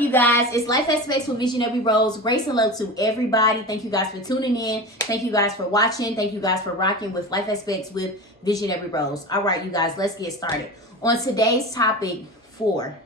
you guys? It's Life Aspects with Visionary Rose. Grace and love to everybody. Thank you guys for tuning in. Thank you guys for watching. Thank you guys for rocking with Life Aspects with Visionary Rose. All right, you guys, let's get started. On today's topic for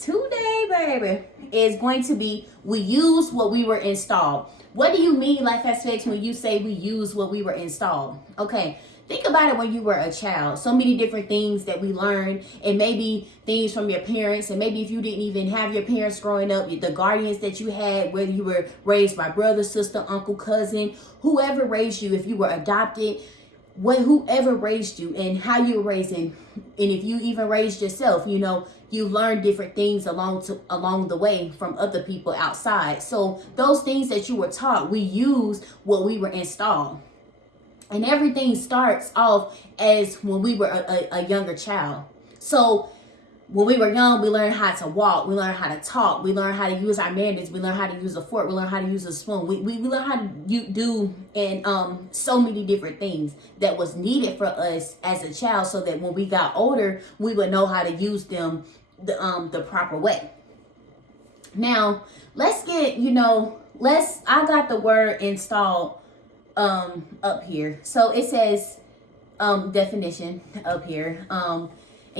today, baby, is going to be we use what we were installed. What do you mean, Life Aspects, when you say we use what we were installed? Okay. Think about it when you were a child. So many different things that we learned, and maybe things from your parents, and maybe if you didn't even have your parents growing up, the guardians that you had, whether you were raised by brother, sister, uncle, cousin, whoever raised you, if you were adopted, whoever raised you and how you were raising, and if you even raised yourself, you learn different things along the way from other people outside. So those things that you were taught, we used what we were installed. And everything starts off as when we were a younger child. So when we were young, we learned how to walk. We learned how to talk. We learned how to use our manners. We learned how to use a fork. We learned how to use a spoon. We learned how to do and so many different things that was needed for us as a child, so that when we got older, we would know how to use them the proper way. Now, let's get, I got the word installed up here. So it says definition up here. And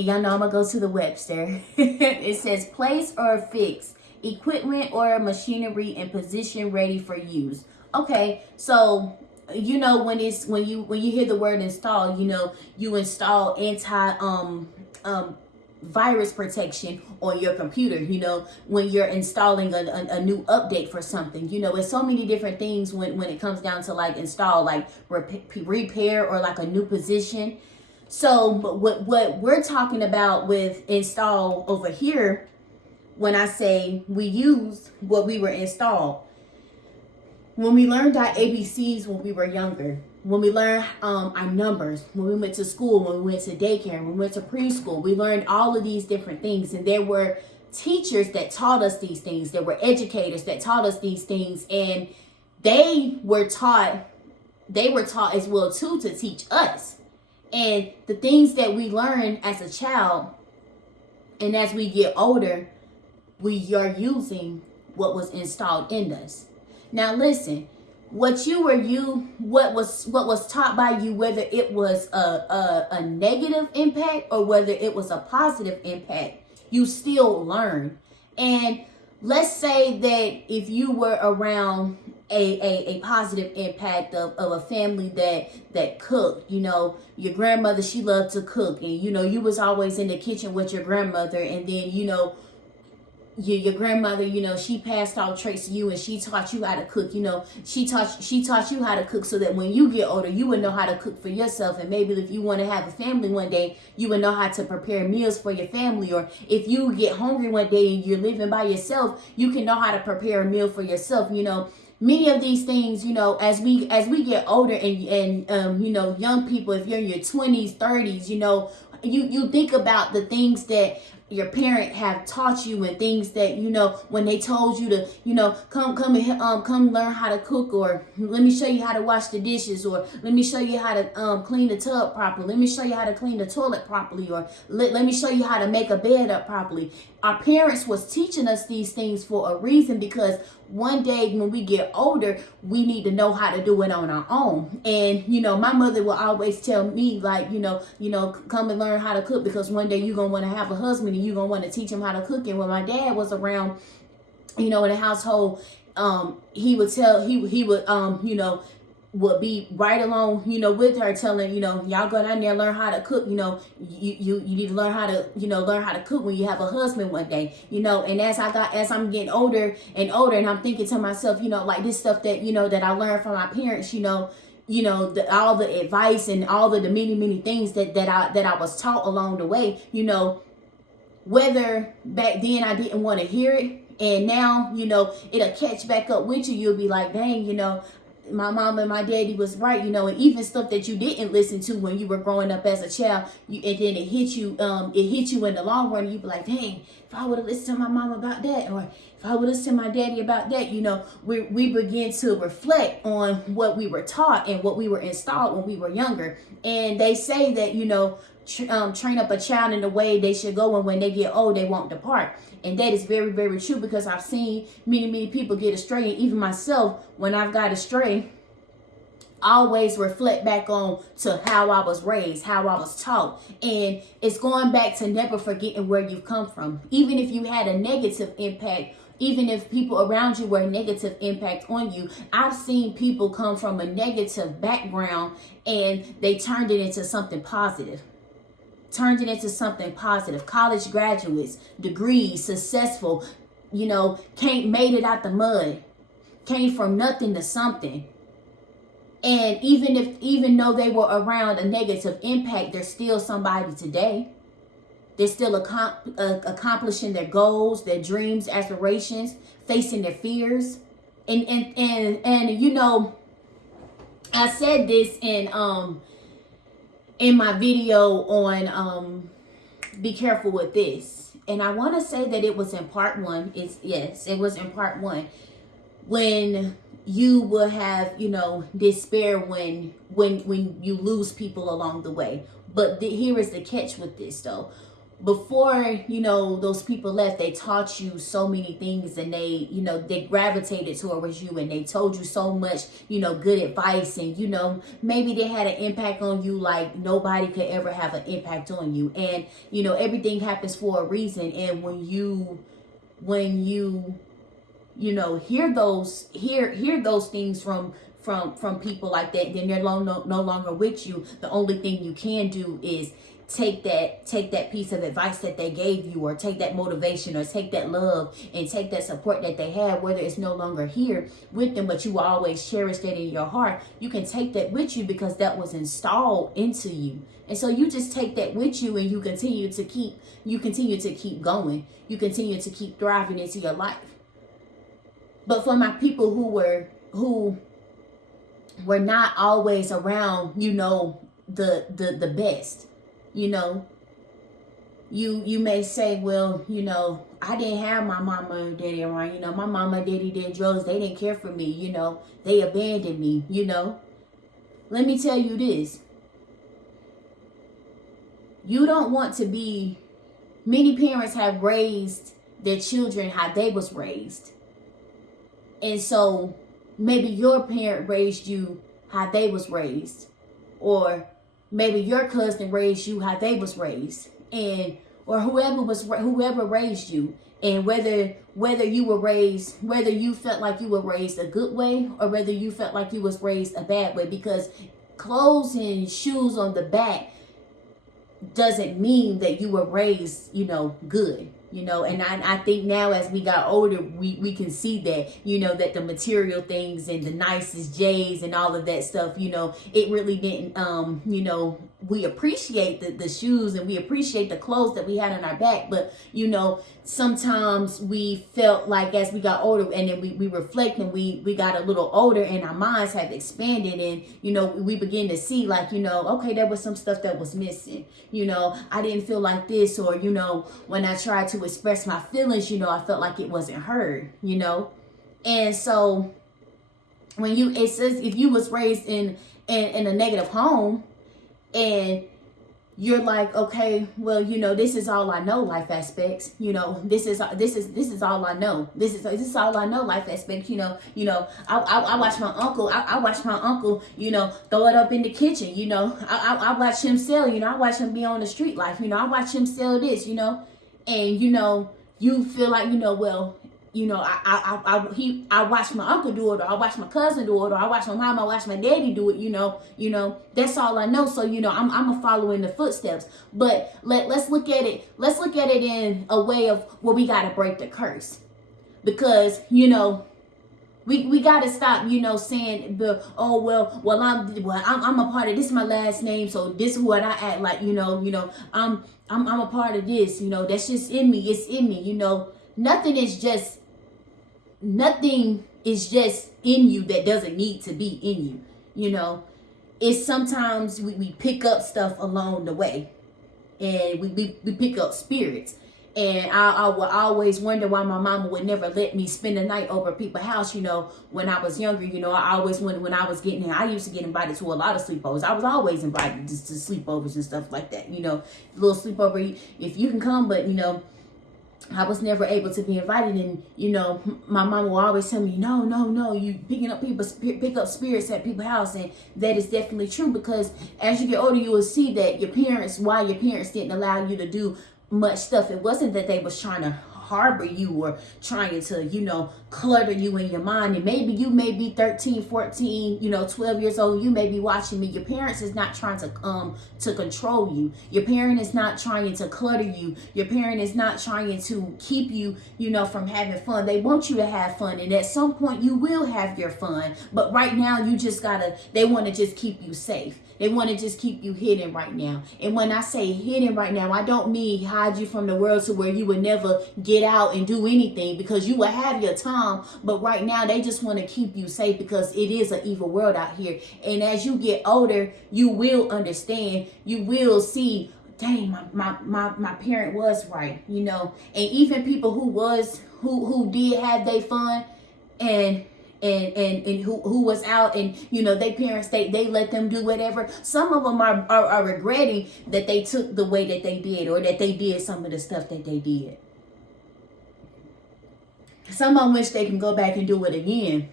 y'all know I'm gonna go to the Webster. It says place or fix equipment or machinery in position ready for use. Okay, so when you hear the word install, you install anti virus protection on your computer, when you're installing a new update for something, there's so many different things when it comes down to like install, like repair or like a new position. So but what we're talking about with install over here, when I say we use what we were installed, when we learned our ABCs when we were younger, when we learned our numbers, when we went to school, when we went to daycare, when we went to preschool, we learned all of these different things. And there were teachers that taught us these things. There were educators that taught us these things. And they were taught as well too to teach us. And the things that we learn as a child and as we get older, we are using what was installed in us. Now listen, what was taught by you, whether it was a negative impact or whether it was a positive impact, you still learn. And let's say that if you were around a positive impact of a family that cooked, your grandmother, she loved to cook, and you was always in the kitchen with your grandmother, and then your grandmother, she passed all traits to you, and she taught you how to cook. She taught you how to cook so that when you get older, you would know how to cook for yourself. And maybe if you want to have a family one day, you would know how to prepare meals for your family. Or if you get hungry one day and you're living by yourself, you can know how to prepare a meal for yourself. Many of these things, as we get older and young people, if you're in your 20s, 30s, you think about the things that your parent have taught you, and things that when they told you to come learn how to cook, or let me show you how to wash the dishes, or let me show you how to clean the tub properly, let me show you how to clean the toilet properly, or let me show you how to make a bed up properly. Our parents was teaching us these things for a reason, because one day when we get older, we need to know how to do it on our own. And my mother will always tell me, like, come and learn how to cook, because one day you're gonna want to have a husband and you're gonna want to teach him how to cook. And when my dad was around, in the household, he would be right along, with her, telling, y'all go down there and learn how to cook. You need to learn how to cook when you have a husband one day. And as I'm getting older and older, and I'm thinking to myself, like this stuff that that I learned from my parents, all the advice and all the many things that I was taught along the way, whether back then I didn't want to hear it, and now it'll catch back up with you. You'll be like, dang, my mom and my daddy was right, and even stuff that you didn't listen to when you were growing up as a child, and then it hit you in the long run. You be like, dang, if I would have listened to my mom about that, or if I would listen to my daddy about that, we begin to reflect on what we were taught and what we were installed when we were younger. And they say that, train up a child in the way they should go, and when they get old, they won't depart. And that is very, very true, because I've seen many people get astray. And even myself, when I've got astray, always reflect back on to how I was raised, how I was taught. And it's going back to never forgetting where you've come from. Even if you had a negative impact, even if people around you were a negative impact on you, I've seen people come from a negative background and they turned it into something positive. Turned it into something positive. College graduates, degrees, successful, made it out the mud. Came from nothing to something. And even though they were around a negative impact, they're still somebody today. They're still accomplishing their goals, their dreams, aspirations, facing their fears. And I said this in my video on be careful with this. And I want to say that it was in part 1. It was in part 1. When you will have, despair when you lose people along the way. But here is the catch with this, though. Before, those people left, they taught you so many things, and they gravitated towards you, and they told you so much, good advice, and, maybe they had an impact on you like nobody could ever have an impact on you. And, everything happens for a reason. And when you hear those things from people like that, then they're no longer with you. The only thing you can do is take that piece of advice that they gave you, or take that motivation, or take that love, and take that support that they had, whether it's no longer here with them, but you will always cherish that in your heart. You can take that with you because that was installed into you. And so you just take that with you, and you continue to keep going. You continue to keep thriving into your life. But for my people who were not always around, the best, you may say, well, I didn't have my mama and daddy around, my mama and daddy did drugs. They didn't care for me, they abandoned me, Let me tell you this. You don't want to be, many parents have raised their children how they was raised. And so maybe your parent raised you how they was raised, or maybe your cousin raised you how they was raised, or whoever raised you. And whether you felt like you were raised a good way, or whether you felt like you was raised a bad way, because clothes and shoes on the back doesn't mean that you were raised, good. And I think now as we got older, we can see that, that the material things and the nicest J's and all of that stuff, it really didn't, we appreciate the shoes, and we appreciate the clothes that we had on our back. But, sometimes we felt like as we got older, and then we reflect, and we got a little older, and our minds have expanded, and, we begin to see like, okay, there was some stuff that was missing. I didn't feel like this, or, when I tried to express my feelings, I felt like it wasn't heard, And so it says if you was raised in a negative home, and you're like, okay, well, this is all I know, life aspects. This is all I know. This is all I know, life aspects. I watch my uncle. I watch my uncle. Throw it up in the kitchen. I watch him sell. I watch him be on the street life. I watch him sell this. And you feel like well. I watch my uncle do it, or I watch my cousin do it, or I watch my mom, I watch my daddy do it, that's all I know. So, I'm a follow in the footsteps. But let's look at it. Let's look at it in a way of where we got to break the curse, because, we got to stop, saying I'm a part of this, is my last name, so this is what I act like, I'm a part of this, that's just in me. It's in me, Nothing is just in you that doesn't need to be in you. It's sometimes we pick up stuff along the way, and we pick up spirits, And I would always wonder why my mama would never let me spend the night over at people's house, when I was younger. I always wondered when I was getting there. I used to get invited to a lot of sleepovers. I was always invited to sleepovers and stuff like that, little sleepover, if you can come, but, I was never able to be invited. And, my mama will always tell me, no, you pick up spirits at people's house. And that is definitely true, because as you get older, you will see that why your parents didn't allow you to do much stuff. It wasn't that they was trying to harbor you or trying to, clutter you in your mind. And maybe you may be 13, 14, 12 years old. You may be watching me. Your parents is not trying to control you. Your parent is not trying to clutter you. Your parent is not trying to keep you, from having fun. They want you to have fun. And at some point you will have your fun. But right now they want to just keep you safe. They want to just keep you hidden right now. And when I say hidden right now, I don't mean hide you from the world to where you would never get out and do anything, because you will have your time. But right now, they just want to keep you safe, because it is an evil world out here. And as you get older, you will understand. You will see, dang, my parent was right, And even people who did have their fun and who was out, and their parents, they let them do whatever. Some of them are regretting that they took the way that they did, or that they did some of the stuff that they did. Some of them wish they can go back and do it again.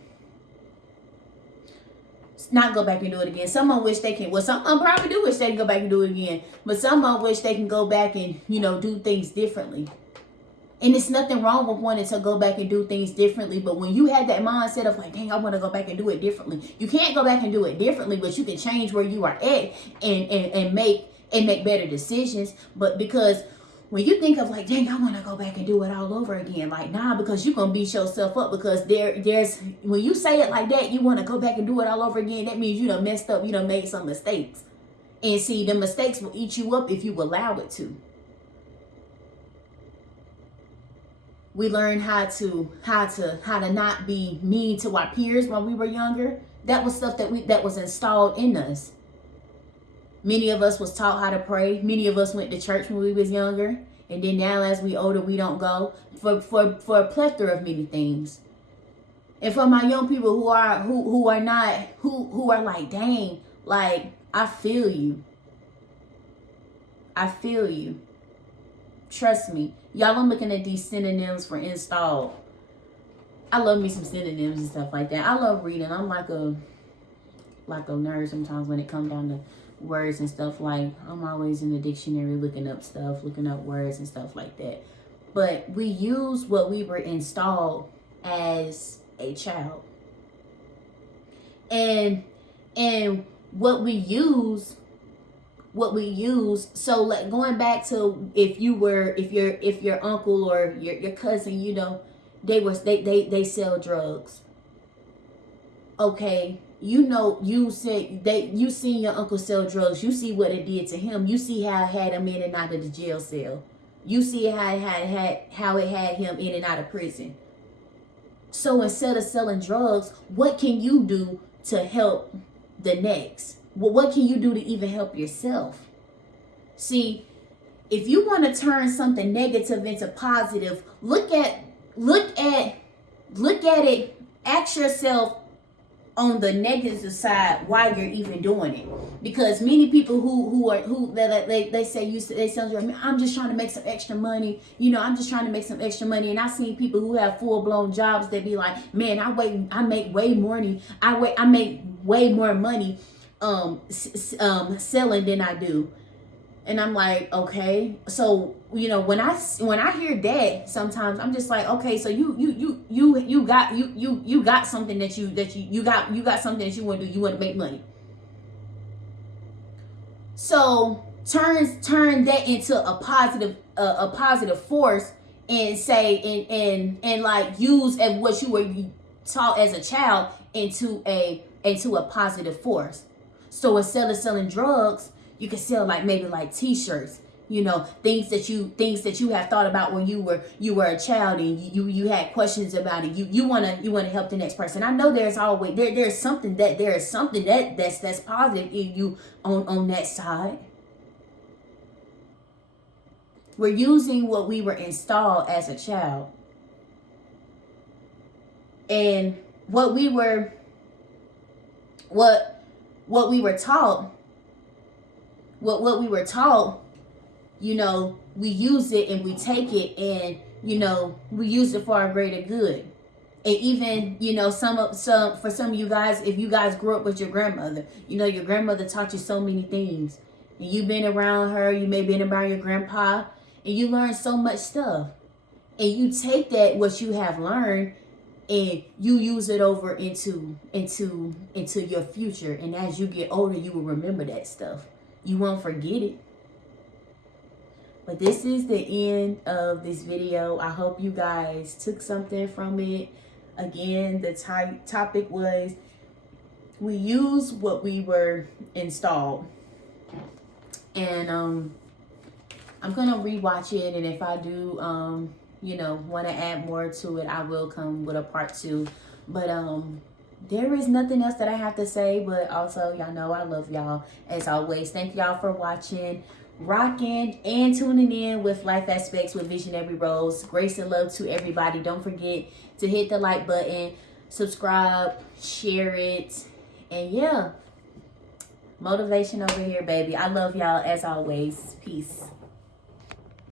Not go back and do it again. Some of them wish they can. Well, some of them probably do wish they can go back and do it again. But some of them wish they can go back and do things differently. And it's nothing wrong with wanting to go back and do things differently. But when you have that mindset of like, dang, I want to go back and do it differently. You can't go back and do it differently, but you can change where you are at and make better decisions. But because when you think of like, dang, I want to go back and do it all over again, like, nah, because you're going to beat yourself up, because there's when you say it like that, you want to go back and do it all over again. That means you done messed up. You done made some mistakes. And see, the mistakes will eat you up if you allow it to. We learned how to not be mean to our peers when we were younger. That was stuff that was installed in us. Many of us was taught how to pray. Many of us went to church when we was younger, and then now as we older, we don't go for a plethora of many things. And for my young people who are like, dang, like, I feel you. I feel you. Trust me. Y'all, I'm looking at these synonyms for installed. I love me some synonyms and stuff like that. I love reading. I'm like a nerd sometimes when it comes down to words and stuff. Like, I'm always in the dictionary looking up stuff, looking up words and stuff like that. But we use what we were installed as a child. And what we use, so like going back to if your uncle or your cousin, they sell drugs. Okay, you seen your uncle sell drugs. You see what it did to him. You see how it had him in and out of the jail cell. You see how it had him in and out of prison. So instead of selling drugs, what can you do to help the next? Well, what can you do to even help yourself? See, if you want to turn something negative into positive, look at it. Ask yourself on the negative side why you're even doing it. Because many people they say I'm just trying to make some extra money. I'm just trying to make some extra money. And I've seen people who have full-blown jobs that be like, man, I make way more money. I make way more money selling than I do. And I'm like, okay. So, when I hear that, sometimes I'm just like, okay, so you got something that you got something that you want to do. You want to make money. So turn that into a positive force, and say and like use as what you were taught as a child into a positive force. So instead of selling drugs, you can sell maybe t-shirts, things that you have thought about when you were a child, and you had questions about it. You want to help the next person. I know there's always there's something that's positive in you on that side. We're using what we were installed as a child. And what we were taught, what we were taught, you know, we use it and we take it, and you know, we use it for our greater good. And even, you know, for some of you guys, if you guys grew up with your grandmother, you know, your grandmother taught you so many things, and you've been around her, you may have been around your grandpa, and you learned so much stuff, and you take that what you have learned and you use it over into your future. And as you get older, you will remember that stuff. You won't forget it. But this is the end of this video. I hope you guys took something from it. Again, the topic was, we use what we were installed. And I'm gonna rewatch it, and if I do you know, want to add more to it, I will come with a part 2. But there is nothing else that I have to say, but also, y'all know I love y'all as always. Thank y'all for watching, rocking, and tuning in with Life Aspects with Visionary Rose. Grace and love to everybody. Don't forget to hit the like button, subscribe, share it, and yeah, motivation over here, baby. I love y'all as always. Peace.